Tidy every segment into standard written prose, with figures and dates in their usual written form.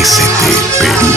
TCT Perú.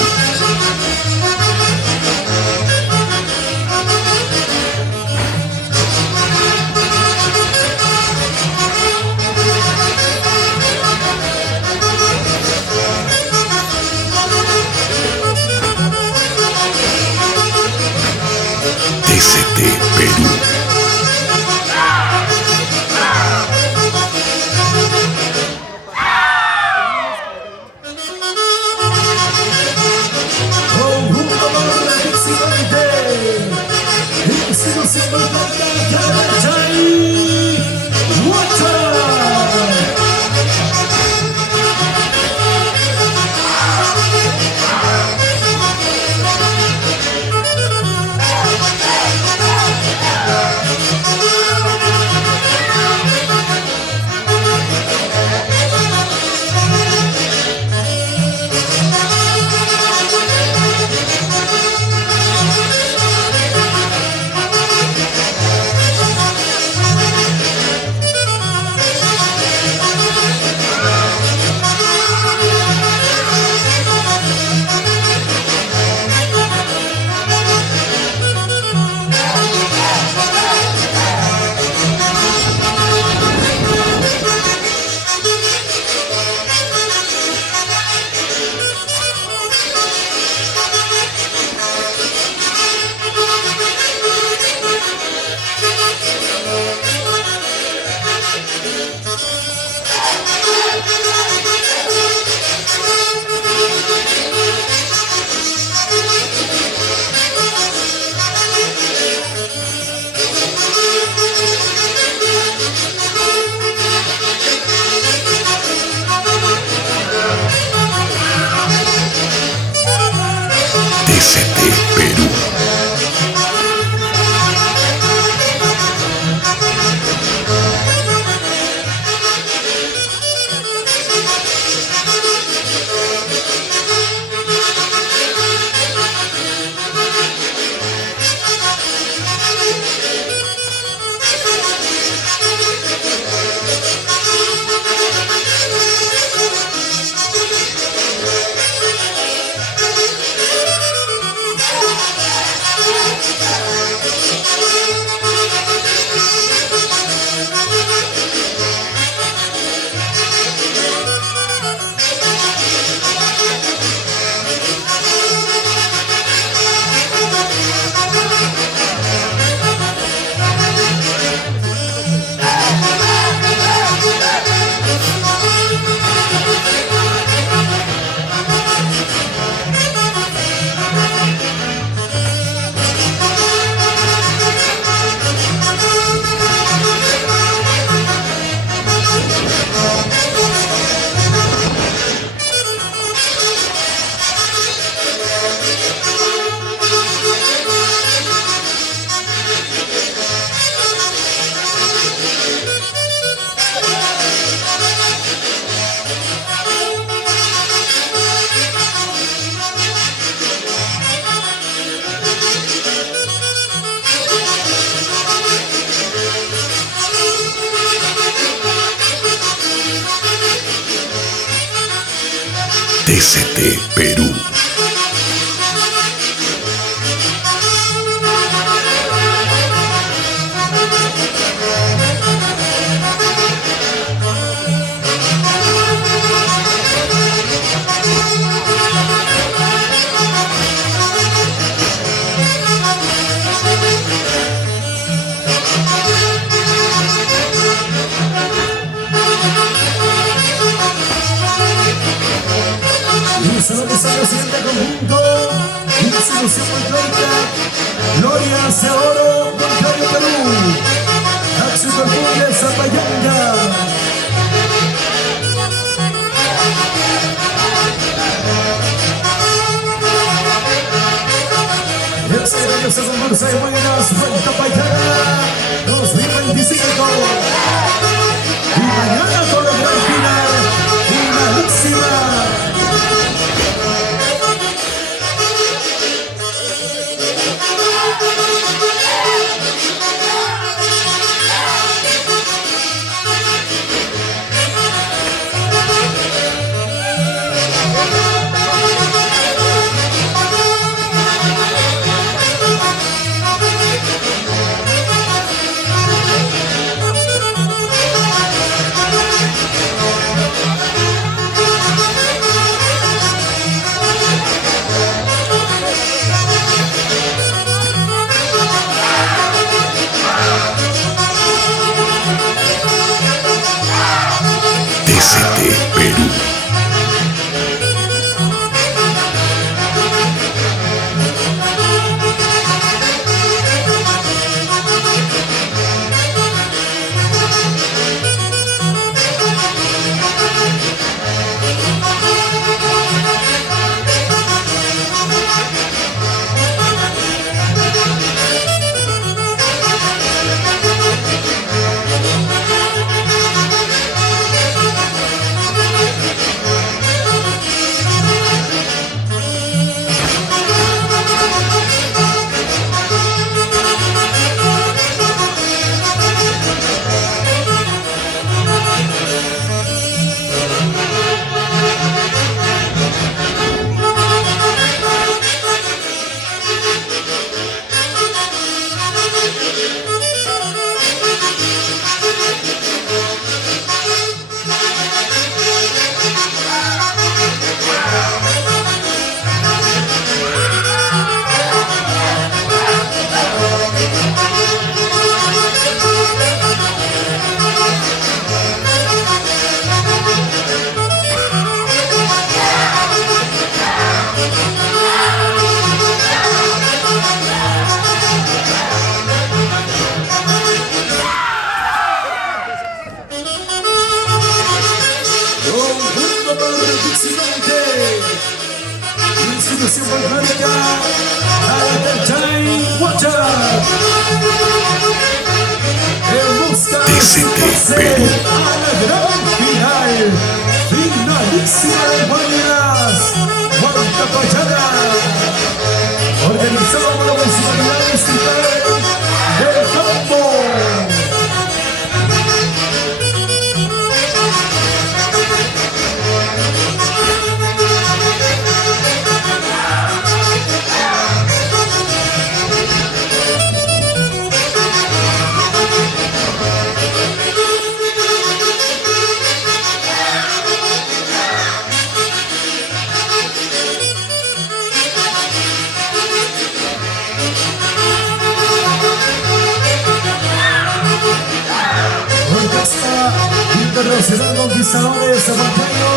TCT Perú. TCT Perú. TCT Perú. El siguiente conjunto, Institución Folclórica, Gloria hacia Oro, Moncayo, Perú, Axel Perfume, Zapayanga. Este año se concursa de buenas, Vuelta Payana 2025. Y mañana con la gran final, finalísima. conjunto participante, institución volcánica, Time Watcher, en busca de TCT Perú. a la gran final, finalísima de Guayiras, Huantapayana, organizado por la Municipalidad Distrital del Campo. Orquesta Internacional Conquistadores de Huancayo.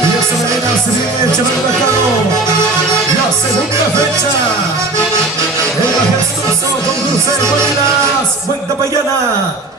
Y de esta manera se viene llevando a cabo la segunda fecha. El majestuoso concurso de Guayiras, Huantapayana.